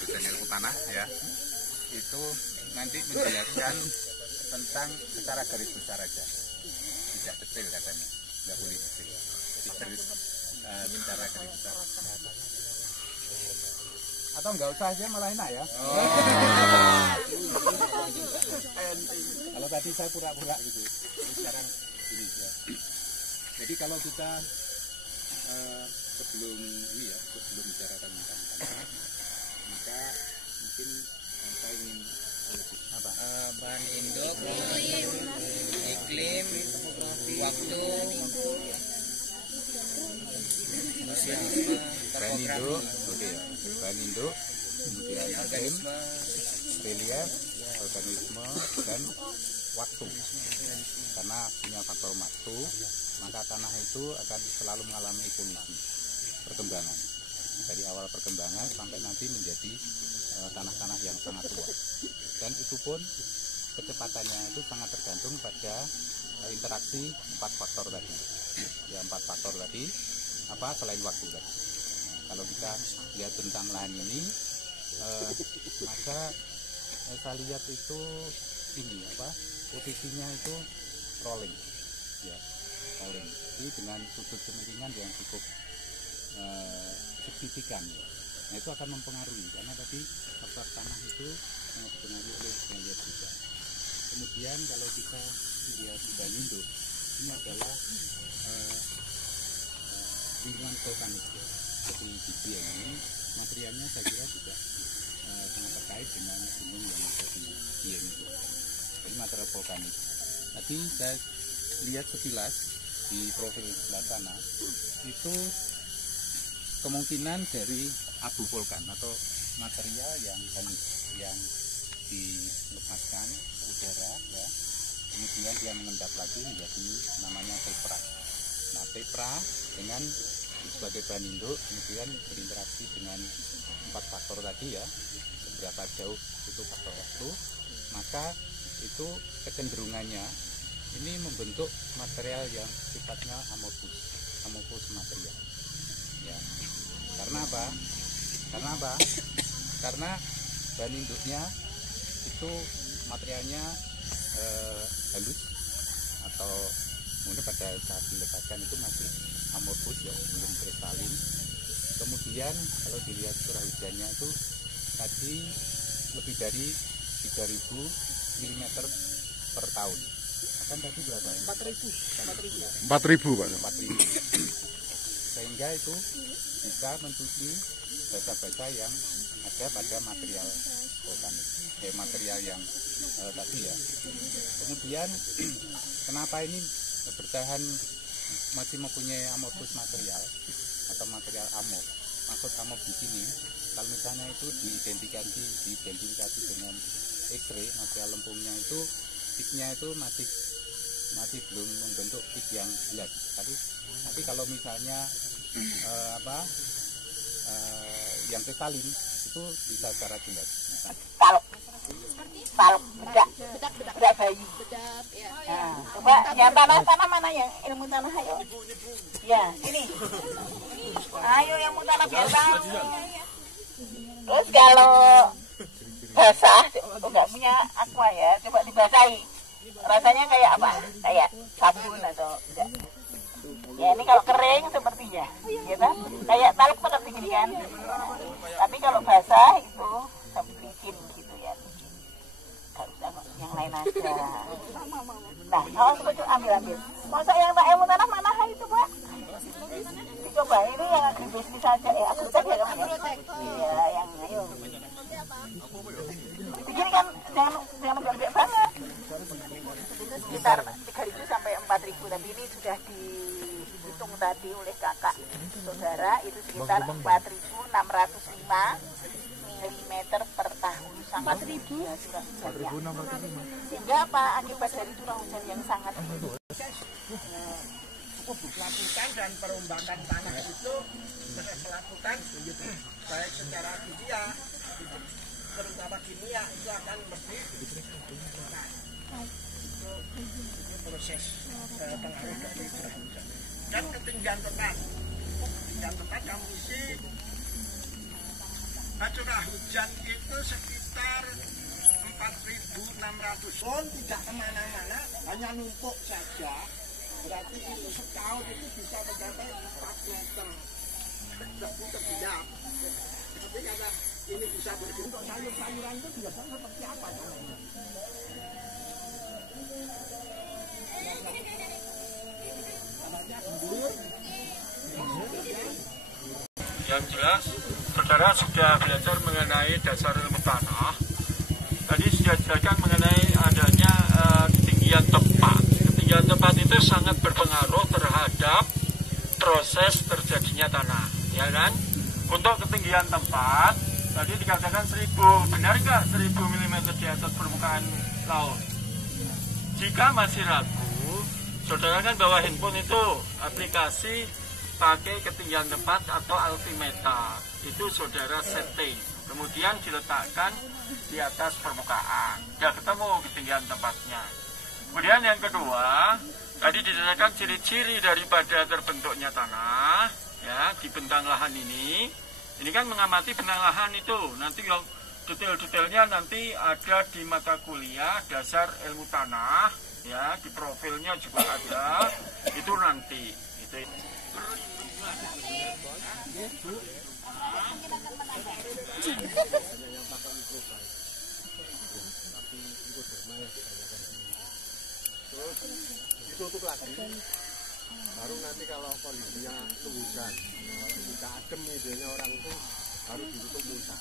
dosen ilmu tanah ya, itu nanti menjelaskan tentang secara garis besar aja, tidak detail katanya, nggak boleh detail, jadi garis secara garis besar. Atau nggak usah aja malah enak ya. Kalau tadi saya pura-pura gitu, sekarang ini ya. Jadi kalau kita sebelum ini ya, sebelum bicara tentang tanah, maka mungkin saya ingin lebih apa? Bahan induk, iklim, waktu, bahan induk, oke ya, bahan induk, kemudian iklim, relief, organisme, dan waktu. Karena punya faktor waktu, maka tanah itu akan selalu mengalami evolusi, perkembangan. Dari awal perkembangan sampai nanti menjadi tanah-tanah yang sangat luas. Dan itu pun kecepatannya itu sangat tergantung pada interaksi 4 faktor tadi. Ya, 4 faktor tadi, apa selain waktu tadi. Nah, kalau kita lihat tentang lahan ini, maka saya lihat itu ini apa posisinya itu rolling, ya rolling. Jadi dengan sudut kemiringan yang cukup signifikan. Ya. Nah itu akan mempengaruhi karena tadi faktor tanah itu sangat dipengaruhi oleh gaya juga. Kemudian kalau kita lihat bahan induk, ini adalah lingkungan vulkanik. Ya. Seperti di Dieng ini materialnya saya kira juga sangat terkait dengan gunung yang ada di Dieng itu. Jadi material vulkanik. Tadi saya lihat sekilas di profil sebelah sana itu kemungkinan dari abu vulkan atau material yang dilepaskan ke udara ya. Kemudian dia mengendap lagi menjadi namanya tepra. Nah tepra dengan sebagai bahan induk kemudian berinteraksi dengan 4 faktor tadi ya, seberapa jauh itu faktor waktu, maka itu kecenderungannya ini membentuk material yang sifatnya amorfus material ya. Karena apa? Karena bahan induknya itu materialnya halus atau mungkin pada saat dilepaskan itu masih amorfus ya, belum kristalin. Kemudian kalau dilihat curah hujannya itu tadi lebih dari 3000 mm per tahun. Akan tadi berapa? 4.000 Pak. 4.000. Sehingga itu bisa mencuci basa-basa yang ada pada material vulkanik, material yang tadi ya. Kemudian kenapa ini bertahan masih mempunyai amorfus material atau material amorf? Maksud amorf di sini, kalau misalnya itu diidentifikasi dengan X-ray, material lempungnya itu peaknya itu masih belum membentuk peak yang jelas. Tapi kalau misalnya yang kristalin itu bisa secara jelas. Taluk, bedak bayi. Nah, coba yang tanah mana yang ilmu tanah ayo. Ya, ini. Ayo yang ilmu tanah biasa. Terus kalau basah, nggak punya aqua ya, coba dibasahi. Rasanya kayak apa? Kayak sabun atau enggak? Ya ini kalau kering sepertinya, ya kan? Kayak taluk seperti ini kan. Tapi kalau basah itu licin gitu ya. Gak usah yang lain aja. Nah, kalau seperti ambil. Masa yang tak ilmu tanah mana itu Pak? Dicoba ini yang agribisnis saja ya. Aku cek ya kamu. Iya, yang ayo. Begini kan jangan gede banget. Sekitar 3.000 sampai 4.000, tapi ini sudah dihitung tadi oleh kakak saudara itu sekitar 4.605 mm per tahun. 4.605. Sehingga apa akibat dari curah hujan yang sangat tinggi. Lakukan dan perombakan tanah itu melakukan baik secara kimia terutama kimia itu akan lebih proses pengaruh dari curah hujan dan ketinggian tempat yang mesti curah hujan itu sekitar 4.600 ton, tidak kemana-mana, hanya numpuk saja. Berarti itu setahun itu bisa mencapai 4 meter setiap. Tapi karena ini bisa berbentuk sayur-sayuran itu biasanya seperti apa caranya? Yang jelas, saudara sudah belajar mengenai dasar ilmu tanah. Tadi sudah dijelaskan mengenai adanya ketinggian tempat. Ketinggian tempat itu sangat berpengaruh terhadap proses terjadinya tanah, ya kan? Untuk ketinggian tempat, tadi dikatakan 1000, benar nggak 1000 mm di atas permukaan laut? Jika masih ragu, saudara kan bawa handphone itu aplikasi pakai ketinggian tempat atau altimeter, itu saudara setting, kemudian diletakkan di atas permukaan, sudah ketemu ketinggian tempatnya. Kemudian yang kedua, tadi dijelaskan ciri-ciri daripada terbentuknya tanah, ya, di bentang lahan ini kan mengamati bentang lahan itu, nanti yang detail-detailnya nanti ada di mata kuliah dasar ilmu tanah, ya, di profilnya juga ada, itu nanti. Itu. Terus ditutup lagi, baru nanti kalau kondisinya hujan, kalau kita adem idenya orang itu baru ditutup mulsa.